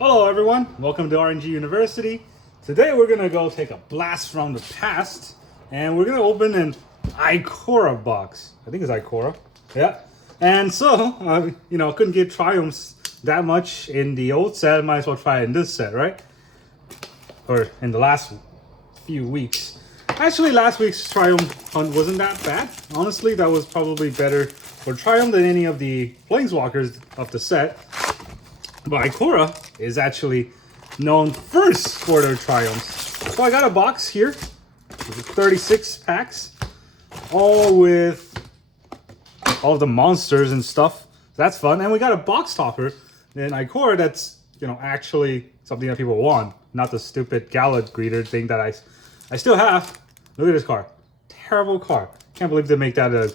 Hello everyone, welcome to RNG University. Today we're gonna go take a blast from the past and we're gonna open an Ikoria box. I think it's Ikoria. Yeah. And so, couldn't get Triomes that much in the old set, might as well try it in this set, right? Or in the last few weeks. Actually, last week's Triumph hunt wasn't that bad. Honestly, that was probably better for Triumph than any of the Planeswalkers of the set. But Ikoria is actually known first for their triumphs. So I got a box here, 36 packs, all with all of the monsters and stuff. That's fun. And we got a box topper in Ikoria that's, actually something that people want, not the stupid Gallet greeter thing that I still have. Look at this card. Terrible card. Can't believe they make that a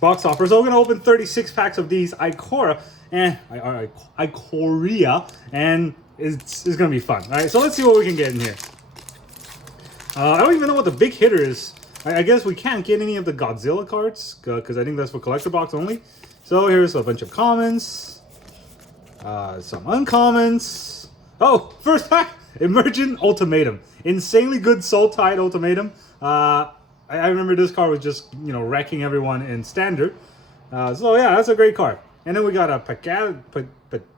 box topper. So we're gonna open 36 packs of these Ikoria and Ikoria, and it's gonna be fun. All right, so let's see what we can get in here. I don't even know what the big hitter is. I guess we can't get any of the Godzilla cards because I think that's for collector box only. So here's a bunch of commons, some uncommons. Oh, first pack, Emergent Ultimatum, insanely good Soul Tide Ultimatum. I remember this card was just wrecking everyone in standard. So yeah, that's a great card. And then we got a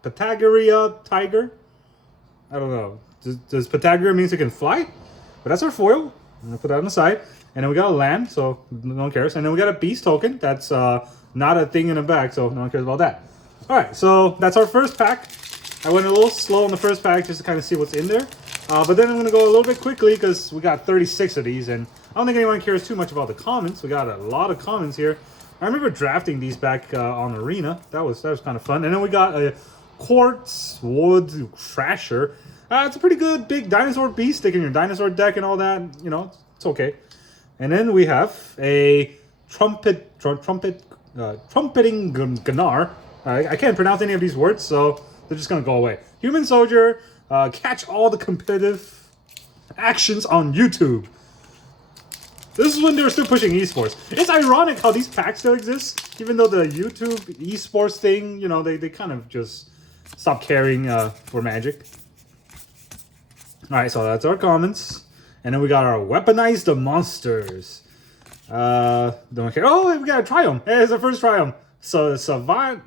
Pythagorea Tiger. I don't know. Does Pythagorea means it can fly? But that's our foil. I'm gonna put that on the side. And then we got a land, so no one cares. And then we got a beast token. That's not a thing in the back, so no one cares about that. All right, so that's our first pack. I went a little slow on the first pack just to kind of see what's in there. But then I'm going to go a little bit quickly because we got 36 of these. And I don't think anyone cares too much about the commons. We got a lot of commons here. I remember drafting these back on Arena. That was kind of fun. And then we got a Quartz Wood Crasher. It's a pretty good big dinosaur beast. Stick in your dinosaur deck and all that. It's okay. And then we have a trumpeting Gunnar. I can't pronounce any of these words, so they're just going to go away. Human Soldier. Catch all the competitive actions on YouTube. This is when they were still pushing esports. It's ironic how these packs still exist, even though the YouTube esports thing, they kind of just stopped caring for Magic. All right, so that's our commons, and then we got our weaponized monsters. Don't care. Oh, we got a Triumph. Hey, it's our first Triumph. So Savay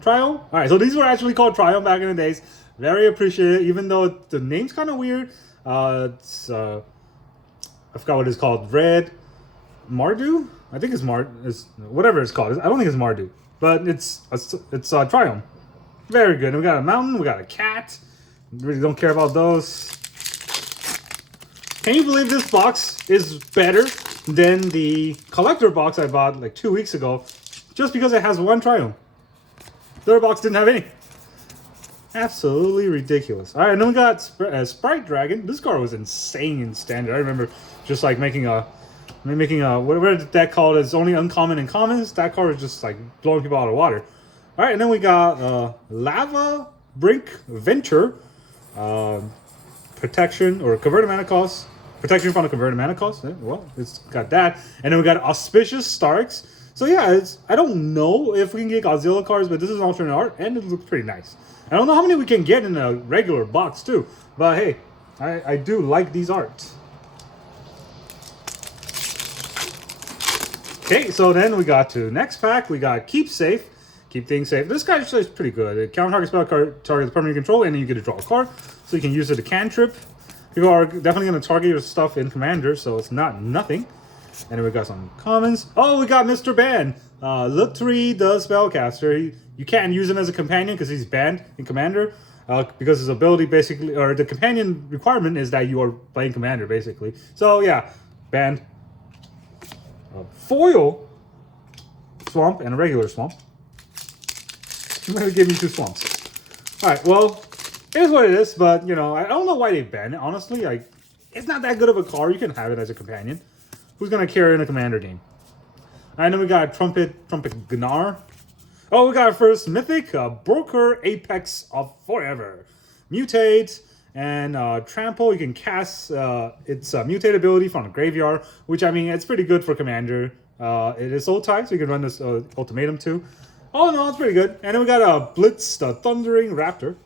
Triumph? Alright, so these were actually called Triumph back in the days. Very appreciated, even though the name's kind of weird. I forgot what it's called. Red Mardu? I think it's whatever it's called. I don't think it's Mardu, but it's Triumph. Very good. And we got a mountain, we got a cat. Really don't care about those. Can you believe this box is better than the collector box I bought like 2 weeks ago? Just because it has one Triumph. The other box didn't have any. Absolutely ridiculous. All right, and then we got Sprite Dragon. This card was insane in standard. I remember just like making a whatever that called. It's only uncommon and commons. That card was just like blowing people out of water. All right, and then we got Lava Brink Venture, protection or converted mana cost. Protection from the converted mana cost. Yeah, well, it's got that, and then we got Auspicious Starks. So yeah, I don't know if we can get Godzilla cards, but this is an alternate art, and it looks pretty nice. I don't know how many we can get in a regular box too, but hey, I do like these arts. Okay, so then we got to next pack. We got Keep Safe, Keep Things Safe. This guy actually is pretty good. It counter target spell card targets permanent control, and then you get to draw a card, so you can use it to cantrip. People are definitely going to target your stuff in Commander, so it's not nothing. And then we got some commons. Oh, we got Mr. Ban. Look 3, the spellcaster. You can't use him as a companion because he's banned in Commander. Because his ability basically, or the companion requirement is that you are playing Commander basically. So yeah, banned. Foil Swamp and a regular Swamp. You might give me 2 swamps. Alright, well, here's what it is, but I don't know why they banned it, honestly. It's not that good of a card. You can have it as a companion. Who's gonna carry in a Commander game? Alright, then we got Trumpet Gunnar. Oh, we got our first Mythic, Broker Apex of Forever. Mutate and Trample. You can cast its Mutate ability from the graveyard, which, I mean, it's pretty good for Commander. It is Soul Tide, so you can run this Ultimatum too. Oh no, it's pretty good. And then we got a Blitz, the Thundering Raptor.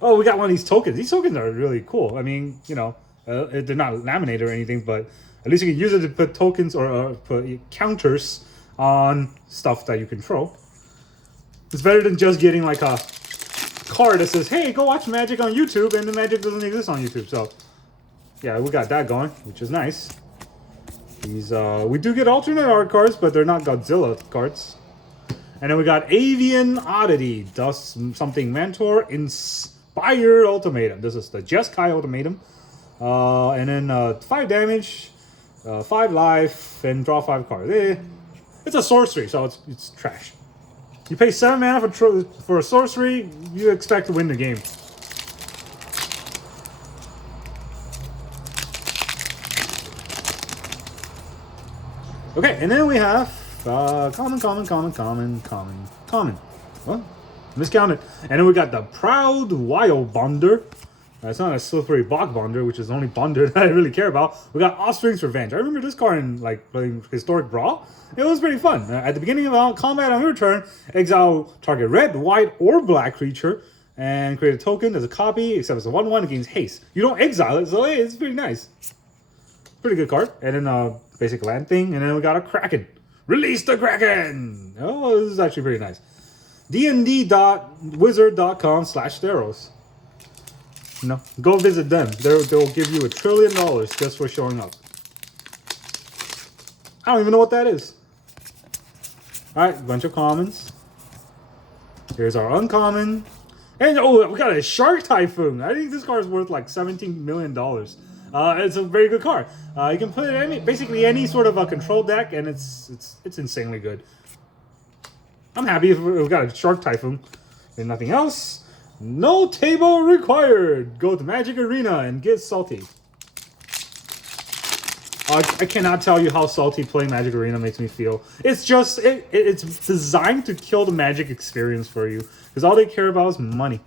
Oh, we got one of these tokens. These tokens are really cool. I mean, you know, they're not laminated or anything, but at least you can use it to put tokens or put counters on stuff that you control. It's better than just getting like a card that says, hey, go watch Magic on YouTube, and the Magic doesn't exist on YouTube. So, yeah, we got that going, which is nice. These, we do get alternate art cards, but they're not Godzilla cards. And then we got Avian Oddity, Does Something Mentor, Inspired Ultimatum. This is the Jeskai Ultimatum. And then 5 damage, 5 life, and draw 5 cards. It's a sorcery, so it's trash. You pay 7 mana for a sorcery, you expect to win the game. Okay, and then we have common. What? Miscounted. And then we got the Proud Wild Bonder. It's not a Slippery Bog Bonder, which is the only Bonder that I really care about. We got Offspring's Revenge. I remember this card in like playing Historic Brawl. It was pretty fun. At the beginning of combat on your turn, exile target red, white, or black creature and create a token as a copy, except it's a 1/1 against haste. You don't exile it, so hey, it's pretty nice. Pretty good card. And then basic land thing, and then we got a Kraken. Release the Kraken! Oh, this is actually pretty nice. dnd.wizard.com/Theros. You know, go visit them. They'll give you $1 trillion just for showing up. I don't even know what that is. Alright, bunch of commons. Here's our uncommon. And oh, we got a Shark Typhoon. I think this card is worth like $17 million. It's a very good card. You can put it in basically any sort of a control deck, and it's insanely good. I'm happy if we've got a Shark Typhoon. And nothing else. No table required. Go to Magic Arena and get salty. I cannot tell you how salty playing Magic Arena makes me feel. It's just it's designed to kill the Magic experience for you, because all they care about is money.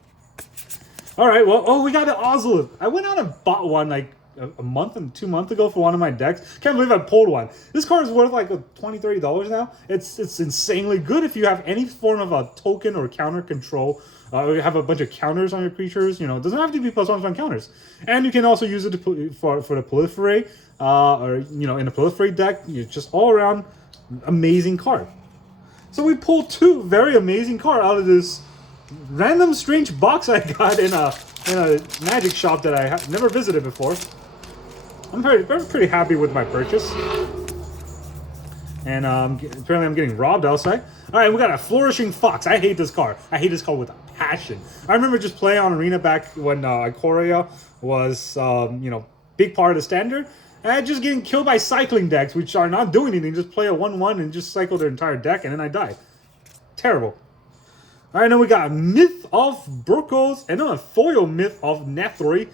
All right, well, oh, we got the Ozolith. I went out and bought one like a month and 2 months ago for one of my decks. Can't believe I pulled one. This card is worth like $20-$30 now. It's insanely good if you have any form of a token or counter control. You have a bunch of counters on your creatures. You know, it doesn't have to be +1/+1 counters. And you can also use it for the proliferate, or you know, in a proliferate deck. It's just all around amazing card. So we pulled 2 very amazing cards out of this random strange box I got in a magic shop that I have never visited before. I'm pretty happy with my purchase. And apparently I'm getting robbed outside. All right, we got a Flourishing Fox. I hate this card. I hate this card with a passion. I remember just playing on Arena back when Ikoria was, you know, big part of the standard. And just getting killed by cycling decks, which are not doing anything. Just play a 1/1 and just cycle their entire deck, and then I die. Terrible. All right, now we got Myth of Burkos and then a foil Myth of Nethri.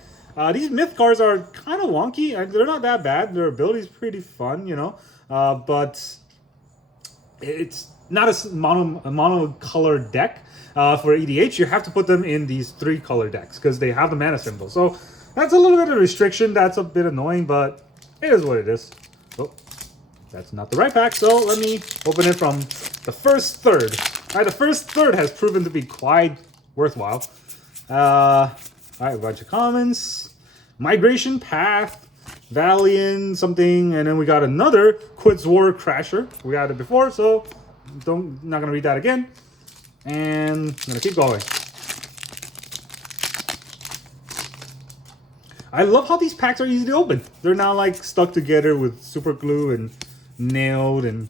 These myth cards are kind of wonky. They're not that bad. Their ability is pretty fun, you know. But it's not a mono-color deck. For EDH, you have to put them in these 3-color decks because they have the mana symbol. So that's a little bit of restriction. That's a bit annoying, but it is what it is. Oh, that's not the right pack. So let me open it from the first third. All right, the first third has proven to be quite worthwhile. All right, a bunch of commons. Migration Path, Valiant, something, and then we got another Quits War Crasher. We had it before, so not gonna read that again. And I'm gonna keep going. I love how these packs are easy to open. They're not like stuck together with super glue and nailed, and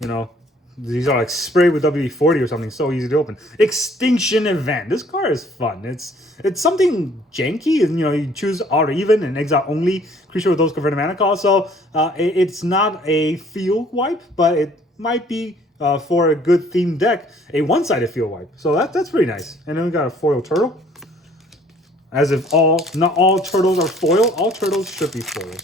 you know, these are like sprayed with WD-40 or something. So easy to open. Extinction Event. This card is fun. It's something janky, and you know, you choose odd or even and exile only creature with those converted mana costs. So it's not a field wipe, but it might be for a good themed deck a one-sided field wipe. So that's pretty nice. And then we got a foil turtle. As if not all turtles are foil. All turtles should be foil.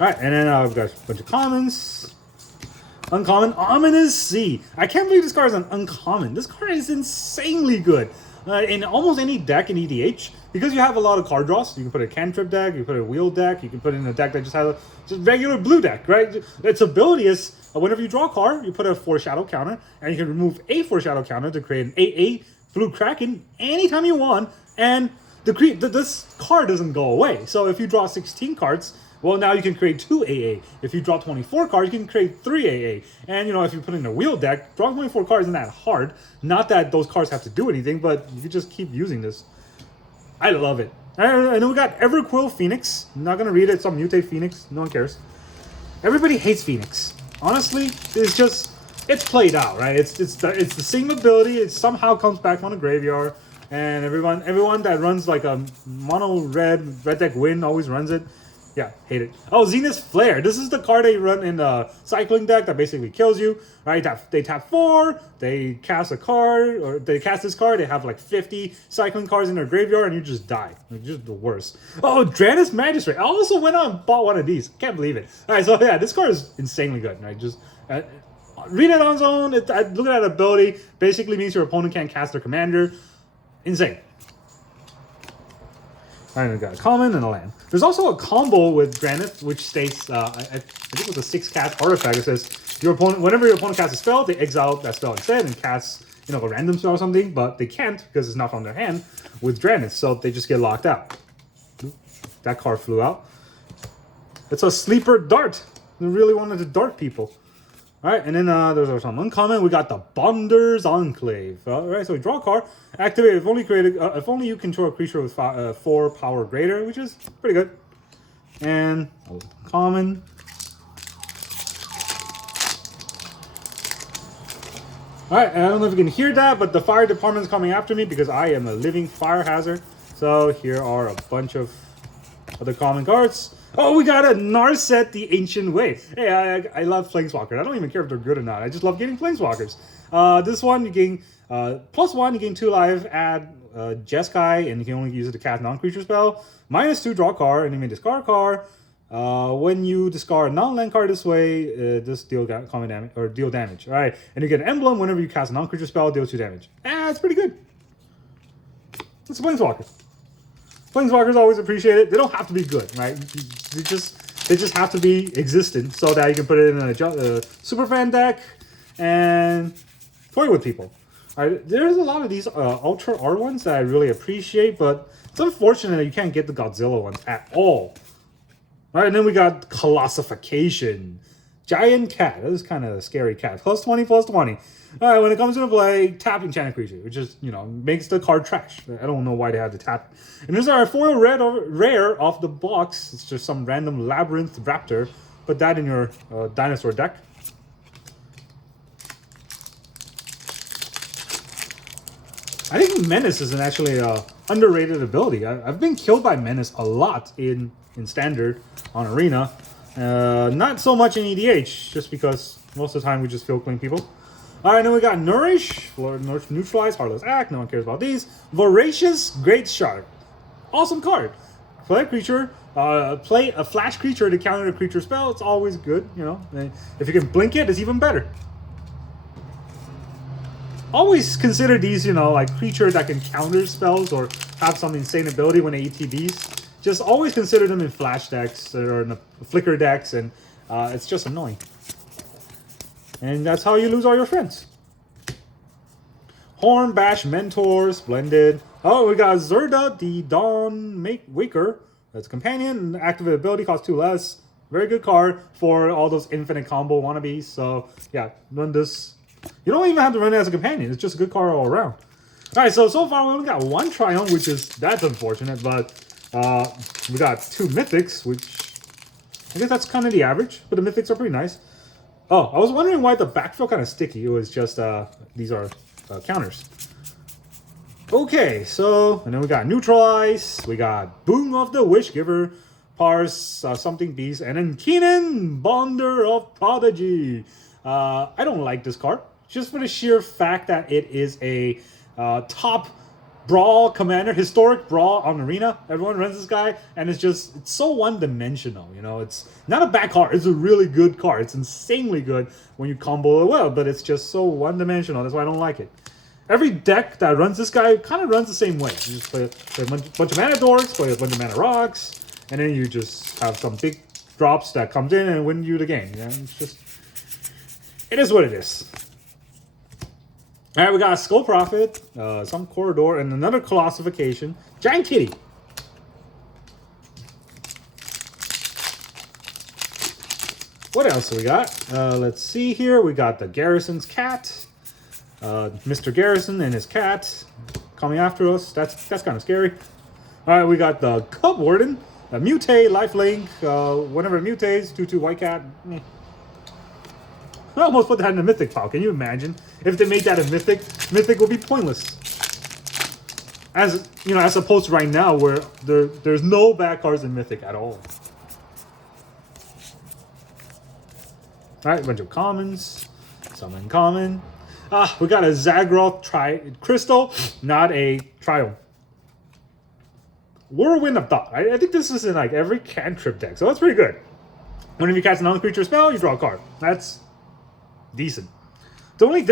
Alright, and then I've got a bunch of commons. Uncommon, Ominous Sea. I can't believe this card is an uncommon. This card is insanely good. in almost any deck in EDH, because you have a lot of card draws. You can put a cantrip deck, you can put a wheel deck, you can put in a deck that just has a just regular blue deck, right? Its ability is whenever you draw a card, you put a foreshadow counter, and you can remove a foreshadow counter to create an 8/8 blue Kraken anytime you want, and this card doesn't go away. So if you draw 16 cards, well, now you can create 2 AA. If you draw 24 cards, you can create 3 AA. And, if you put in a wheel deck, drawing 24 cards isn't that hard. Not that those cards have to do anything, but you can just keep using this. I love it. And then we got Everquill Phoenix. I'm not going to read it. It's some Mutate Phoenix. No one cares. Everybody hates Phoenix. Honestly, it's played out, right? It's the same ability. It somehow comes back from the graveyard. And everyone that runs like a mono red deck win always runs it. Yeah, hate it. Oh, Zenith's Flare. This is the card they run in the cycling deck that basically kills you, right? They tap 4, they cast a card, or they cast this card, they have like 50 cycling cards in their graveyard, and you just die. Like, just the worst. Oh, Dranis Magistrate. I also went out and bought one of these. Can't believe it. Alright, so yeah, this card is insanely good, right? Just read it on its own. Look at that ability. Basically means your opponent can't cast their commander. Insane. Alright, we got a common and a land. There's also a combo with Granite, which states, I think with a 6-cast artifact, it says, whenever your opponent casts a spell, they exile that spell instead and cast, a random spell or something, but they can't because it's not from their hand with Granite, so they just get locked out. That card flew out. It's a sleeper dart. They really wanted to dart people. Alright, and then there's some uncommon. We got the Bonder's Enclave. Alright, so we draw a card. Activate if only you control a creature with 4 power or greater, which is pretty good. And common. Alright, I don't know if you can hear that, but the fire department is coming after me because I am a living fire hazard. So here are a bunch of other common cards. Oh, we got a Narset, the Ancient Way. Hey, I love Planeswalkers. I don't even care if they're good or not. I just love getting Planeswalkers. This one, you gain +1, you gain 2 life, add Jeskai, and you can only use it to cast non-creature spell. -2, draw a card, and you may discard a card. When you discard a non-land card this way, this deal common damage or deal damage. All right, and you get an emblem whenever you cast a non-creature spell, deal 2 damage. It's pretty good. It's a Planeswalker. Planeswalkers always appreciate it. They don't have to be good, right? They just have to be existent so that you can put it in a superfan deck and toy with people. All right, there's a lot of these Ultra R ones that I really appreciate, but it's unfortunate that you can't get the Godzilla ones at all. All right, and then we got Colossification. Giant Cat. This is kind of a scary cat. +20/+20. All right, when it comes into play, tap enchanted creature, which is, makes the card trash. I don't know why they have to tap. And this is our foil rare off the box. It's just some random Labyrinth Raptor. Put that in your dinosaur deck. I think Menace is actually an underrated ability. I've been killed by Menace a lot in Standard on Arena. Not so much in EDH, just because most of the time we just field clean people. Alright, then we got Nourish, Neutralize, Heartless Act, no one cares about these. Voracious Great Shark. Awesome card. Play a creature, play a flash creature to counter a creature spell, it's always good, If you can blink it, it's even better. Always consider these, like creatures that can counter spells or have some insane ability when they ETBs. Just always consider them in flash decks or in the flicker decks, and it's just annoying. And that's how you lose all your friends. Horn, Bash, Mentor, Splendid. Oh, we got Zerda, the Dawn Waker. That's companion. Activate ability, costs 2 less. Very good card for all those infinite combo wannabes. So, yeah, run this. You don't even have to run it as a companion. It's just a good card all around. Alright, so far we only got 1 Triumph, that's unfortunate. But we got 2 Mythics, which I guess that's kind of the average. But the Mythics are pretty nice. Oh, I was wondering why the back felt kind of sticky. It was just, these are counters. Okay, so, and then we got Neutralize, we got Boon of the Wishgiver, Parse, Something Beast, and then Keenan, Bonder of Prodigy. I don't like this card, just for the sheer fact that it is a top Brawl commander, historic Brawl on Arena. Everyone runs this guy, and it's so one-dimensional, It's not a bad card. It's a really good card. It's insanely good when you combo it well, but it's just so one-dimensional. That's why I don't like it. every deck that runs this guy kind of runs the same way. You just play a bunch of mana dorks, play a bunch of mana rocks, and then you just have some big drops that comes in and win you the game. Yeah, it's just, it is what it is. All right, we got a Skull Prophet, some Corridor, and another Colossification. Giant Kitty. What else do we got? Let's see here. We got the Garrison's cat. Mr. Garrison and his cat coming after us. That's kind of scary. All right, we got the Cub Warden. A Mutate, Lifelink. Whenever it mutates, 2/2 white cat. I almost put that in the Mythic pile. Can you imagine? If they made that a Mythic, Mythic would be pointless. As you know, as opposed to right now where there's no bad cards in Mythic at all. Alright, a bunch of commons, some uncommon. We got a Zagral Crystal, not a Triome. Whirlwind of Thought. I think this is in like every cantrip deck, so that's pretty good. Whenever you cast a non-creature spell, you draw a card. That's decent. The only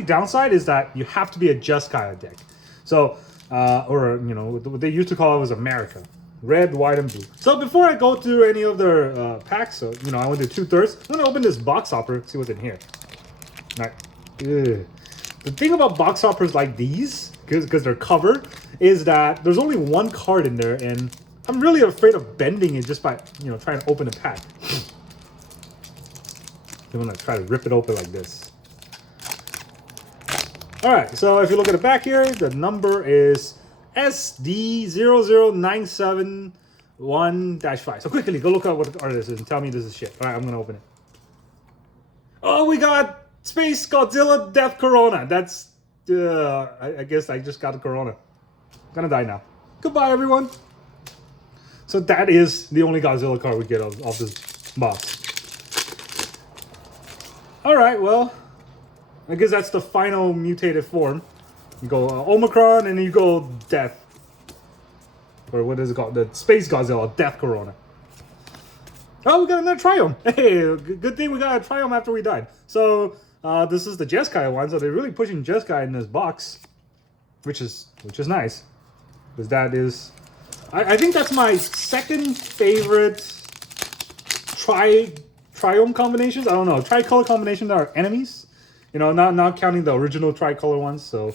downside is that you have to be a Jeskai deck. So, or you know, what they used to call it was America. Red, white, and blue. So before I go through any of their packs, so you know, I went to 2/3. I'm gonna open this box hopper, see what's in here. All right. Ugh. The thing about box hoppers like these, because they're covered, is that there's only one card in there, and I'm really afraid of bending it just by trying to open a pack. I'm gonna try to rip it open like this. All right. So if you look at the back here, the number is SD00971-5. So quickly, go look at what art this is and tell me this is shit. All right, I'm going to open it. Oh, we got Space Godzilla Death Corona. That's, I guess I just got the Corona. I'm going to die now. Goodbye, everyone. So that is the only Godzilla card we get off this box. All right, well, I guess that's the final mutated form. You go Omicron, and then you go Death. Or what is it called? The Space Godzilla, Death Corona. Oh, we got another Triome. Hey, good thing we got a Triome after we died. So, this is the Jeskai one, so they're really pushing Jeskai in this box. Which is nice. Because that is... I think that's my second favorite Triome combinations. I don't know. Tricolor combinations that are enemies. You know, not counting the original Tricolor ones, so...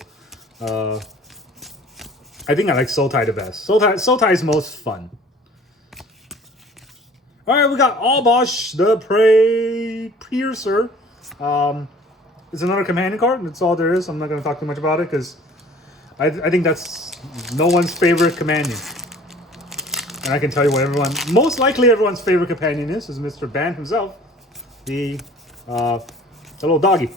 I think I like Sultai the best. Sultai is most fun. Alright, we got Albosh the Piercer. It's another companion card. That's all there is. I'm not going to talk too much about it because I think that's no one's favorite companion. And I can tell you what most likely everyone's favorite companion is Mr. Ban himself. The little doggy.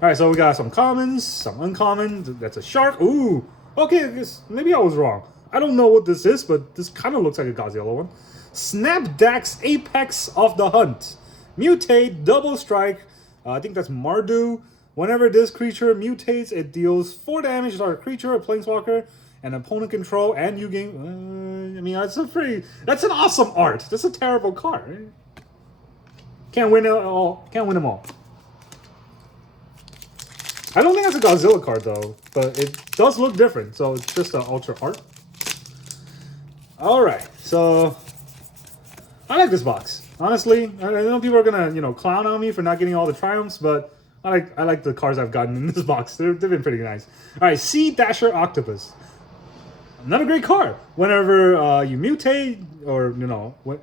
Alright, so we got some commons, some uncommon. That's a shark. Ooh. Okay, maybe I was wrong. I don't know what this is, but this kind of looks like a Godzilla one. Snapdax Apex of the Hunt. Mutate, double strike. I think that's Mardu. Whenever this creature mutates, it deals 4 damage to our creature, a planeswalker, and opponent control, and you gain... I mean, that's an awesome art. That's a terrible card. Can't win it all. Can't win them all. I don't think that's a Godzilla card, though, but it does look different, so it's just an ultra art. Alright, so... I like this box. Honestly, I know people are gonna, clown on me for not getting all the Triomes, but I like the cards I've gotten in this box. They've been pretty nice. Alright, Sea Dasher Octopus. Another great card. Whenever you mutate, or,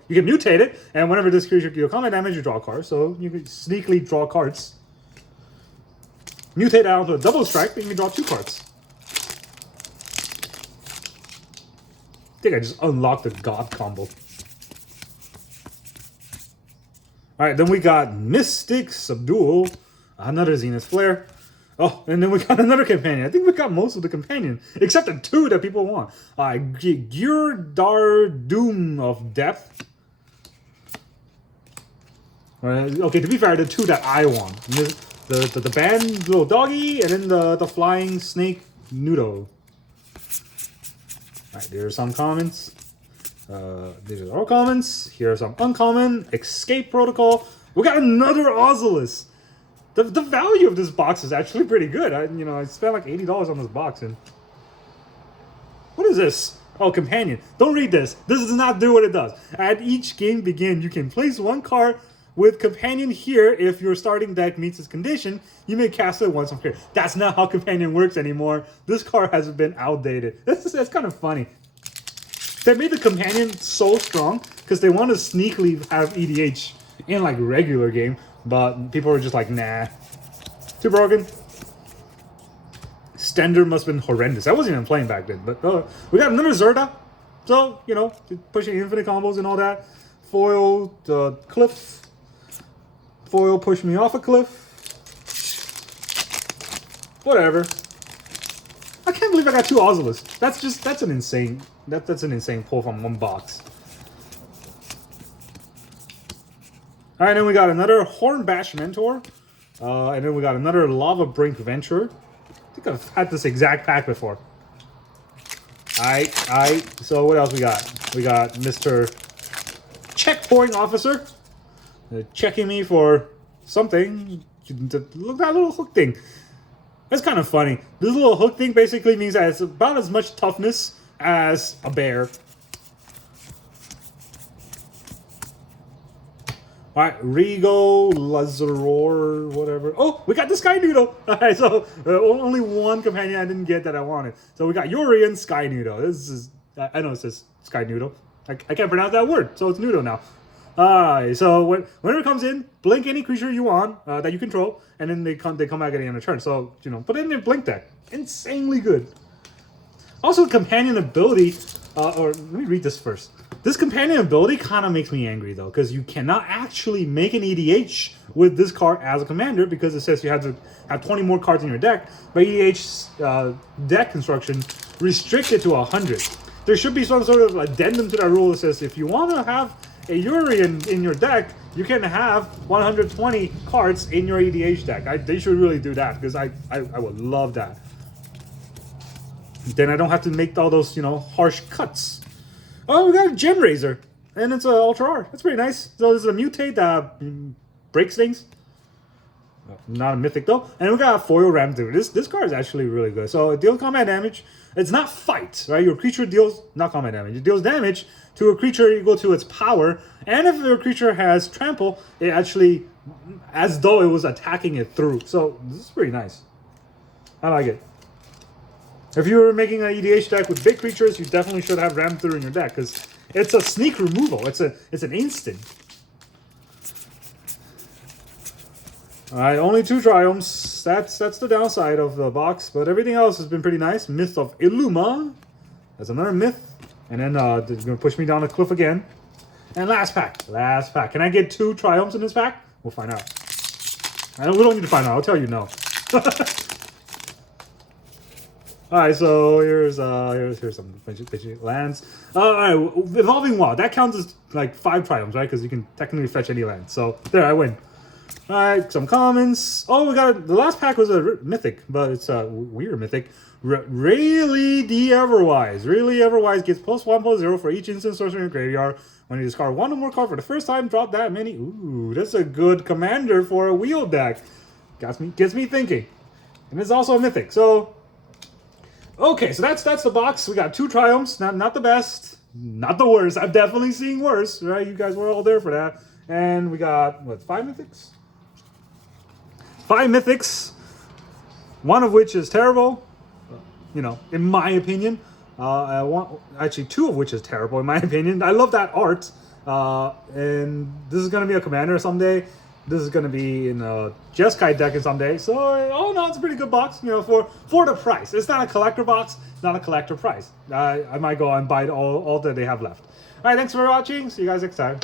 you can mutate it, and whenever this creature deals combat damage, you draw a card, so you can sneakily draw cards. Mutate out to a double strike, and you can draw 2 cards. I think I just unlocked the God combo. Alright, then we got Mystic Subdual, another Zenith Flare. Oh, and then we got another companion. I think we got most of the companion, except the 2 that people want. Gyurdar Doom of Depth. Okay, to be fair, the 2 that I want. The band little doggy, and then the flying snake Nudo. Alright, there are some comments. These are all commons. Here are some uncommon. Escape Protocol. We got another Oculus. The value of this box is actually pretty good. I spent like $80 on this box, and what is this? Oh, companion. Don't read this. This does not do what it does. At each game begin, you can place one card with companion here. If your starting deck meets its condition, you may cast it once from here. That's not how companion works anymore. This card has been outdated. That's kind of funny. They made the companion so strong because they want to sneakily have EDH in like regular game, but people are just like, nah, too broken. Stender must have been horrendous. I wasn't even playing back then, but we got another Zerda. So, pushing infinite combos and all that. Foil, the cliff. Foil pushed me off a cliff. Whatever. I can't believe I got 2 Ozulus. That's an insane pull from one box. Alright, then we got another Hornbash Mentor. And then we got another Lava Brink Venturer. I think I've had this exact pack before. Alright. So what else we got? We got Mr. Checkpoint Officer. Checking me for something. Look at that little hook thing. That's kind of funny. This little hook thing basically means that it's about as much toughness as a bear. Alright, Rigo, Lazaror, whatever. Oh, we got the Sky Noodle. Alright, so only one companion I didn't get that I wanted. So we got Yuri and Sky Noodle. This is, I know it says Sky Noodle. I can't pronounce that word, so it's Noodle now. Alright, so whenever it comes in, blink any creature you want that you control, and then they come back at the end of turn. So, put it in your blink deck. Insanely good. Also, companion ability, or let me read this first. This companion ability kind of makes me angry though, because you cannot actually make an EDH with this card as a commander because it says you have to have 20 more cards in your deck. But EDH deck construction restricted to 100. There should be some sort of addendum to that rule that says if you want to have a Yuri in your deck, you can have 120 cards in your EDH deck. They should really do that because I would love that. Then I don't have to make all those harsh cuts. Oh, we got a Gem Razor, and it's an Ultra R. That's pretty nice. So this is a mutate that breaks things. Not a mythic though. And we got a Foil Ramdur. This card is actually really good. So it deals combat damage. It's not fight, right? Your creature deals not combat damage. It deals damage to a creature equal to its power. And if your creature has trample, it actually, as though it was attacking it through. So this is pretty nice. I like it. If you were making an EDH deck with big creatures, you definitely should have Ramthur in your deck because it's a sneak removal. It's an instant. All right, only 2 Triomes. That's the downside of the box, but everything else has been pretty nice. Myth of Illuma. That's another myth, and then they're gonna push me down a cliff again. And last pack. Can I get 2 Triomes in this pack? We'll find out. We don't need to find out. I'll tell you no. Alright, so here's some lands. Alright, Evolving Wild. That counts as like 5 Triomes, right? Because you can technically fetch any land. So there, I win. Alright, some commons. Oh, we got the last pack was a mythic, but it's a weird mythic. Really the Everwise. Really Everwise gets +1/+0 for each instant sorcery in your graveyard. When you discard 1 or more card for the first time, drop that many. Ooh, that's a good commander for a wheel deck. Gets me thinking. And it's also a mythic. So okay, so that's the box. We got 2 Triomes, not the best, not the worst. I've definitely seen worse, right? You guys were all there for that. And we got, what, 5 mythics? 5 mythics, one of which is terrible, in my opinion. Actually 2 of which is terrible, in my opinion. I love that art. And this is going to be a commander someday. This is going to be in a Jeskai deck someday. So, oh no, it's a pretty good box, for the price. It's not a collector box, not a collector price. I might go and buy all that they have left. All right, thanks for watching. See you guys next time.